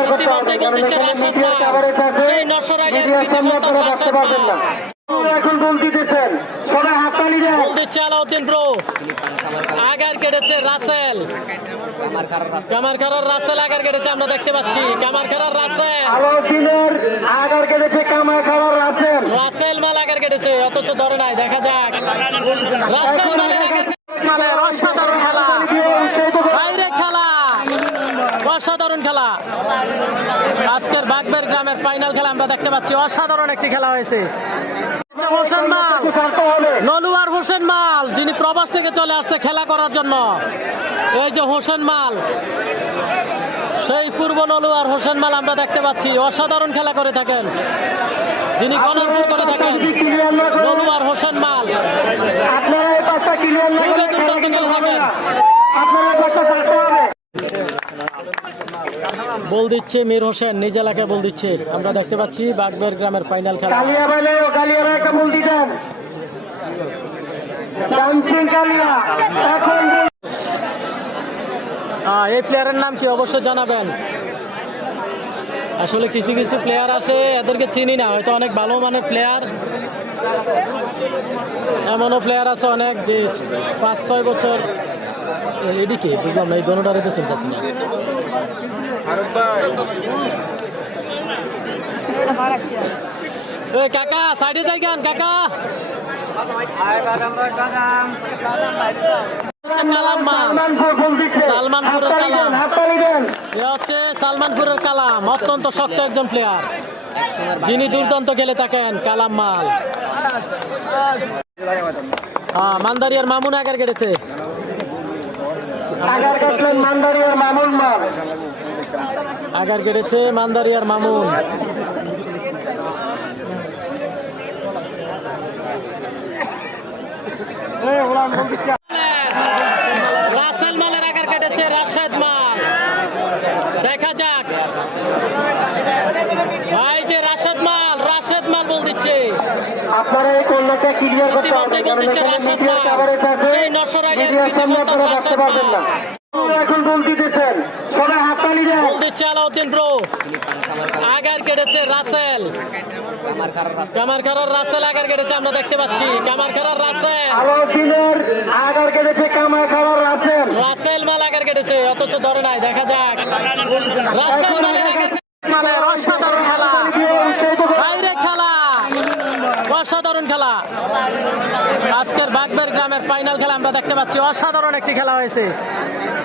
Clear করতে হবে, কারণ এখানে মিডিয়ার কভারেজ আছে, মিডিয়ার সামনে আপনারা আসতে পারবেন না। এখন গোল দিতেছেন, সবাই হাততালি দেন। গোল দিচ্ছে আলাউদ্দিন ব্রো, আগার কেটেছে রাসেল, কামারখারার রাসেল আগার কেটেছে, আমরা দেখতে পাচ্ছি কামারখারার রাসেল, আলাউদ্দিনের আগার কেটেছে, কামারখারার রাসেল, রাসেল মাল আগার কেটেছে, অথচ ধরে নাই, দেখা যাক রাসেল মালের আগার মালের অসাধারণ খেলা, বাইরে খেলা, অসাধারণ খেলা। আজকের বাগবের গ্রামের ফাইনাল খেলা আমরা দেখতে পাচ্ছি, অসাধারণ একটি খেলা হয়েছে। হোসেন মাল, নলুয়ার হোসেন মাল, যিনি প্রবাস থেকে চলে আসছে খেলা করার জন্য, এই যে হোসেন মাল, সেই পূর্ব নলুয়ার হোসেন মাল আমরা দেখতে পাচ্ছি, অসাধারণ খেলা করে থাকেন, যিনি কনকপুর করে থাকেন, নলুয়ার হোসেন মাল খুবই দুর্দান্ত খেলে থাকেন। বল দিচ্ছে মীর হোসেন, নিজ এলাকায় বল দিচ্ছে, আমরা দেখতে পাচ্ছি বাগবের গ্রামের ফাইনাল খেলা। এই প্লেয়ারের নাম কি অবশ্যই জানাবেন। আসলে কিছু কিছু প্লেয়ার আসে, এদেরকে চিনি না, হয়তো অনেক ভালো মানের প্লেয়ার, এমনও প্লেয়ার আছে অনেক যে 5-6 বছর এদিকে বুঝলাম না, এই দোনোটারে তো চলতেছে না। কাকা সাইডে যাই গান, কাকা সালমানপুরের কালাম, হচ্ছে সালমানপুরের কালাম, অত্যন্ত শক্ত একজন প্লেয়ার, যিনি দুর্দান্ত খেলে থাকেন কালাম মাল। মান্দারিয়ার মামুন আগার কেটেছে, আগার কেটেছে মান্দারিয়ার মামুন। রাসেল মালের আগার কেটেছে রাশেদ মাল, দেখা যাক ভাই যে রাশেদ মাল বল দিচ্ছে, আপনারা এই কল্যাণটা ক্লিয়ার করতে হবে, কারণ এখানে মিডিয়ার কভারেজ আছে, মিডিয়ার সামনে আপনারা আসতে পারবেন না। এখন গোল দিতেছেন, সবাই হাততালি দেন। গোল দিচ্ছে আলাউদ্দিন ব্রো, আগার কেটেছে রাসেল, কামারখারার রাসেল আগার কেটেছে, আমরা দেখতে পাচ্ছি কামারখারার রাসেল, আলাউদ্দিনের আগার কেটেছে, কামারখারার রাসেল, রাসেল মাল আগার কেটেছে, অথচ ধরে নাই, দেখা যাক রাসেল মালের আগার মালের অসাধারণ খেলা, বাইরে খেলা, অসাধারণ খেলা। আজকের বাগবের গ্রামের ফাইনাল খেলা আমরা দেখতে পাচ্ছি, অসাধারণ একটি খেলা হয়েছে।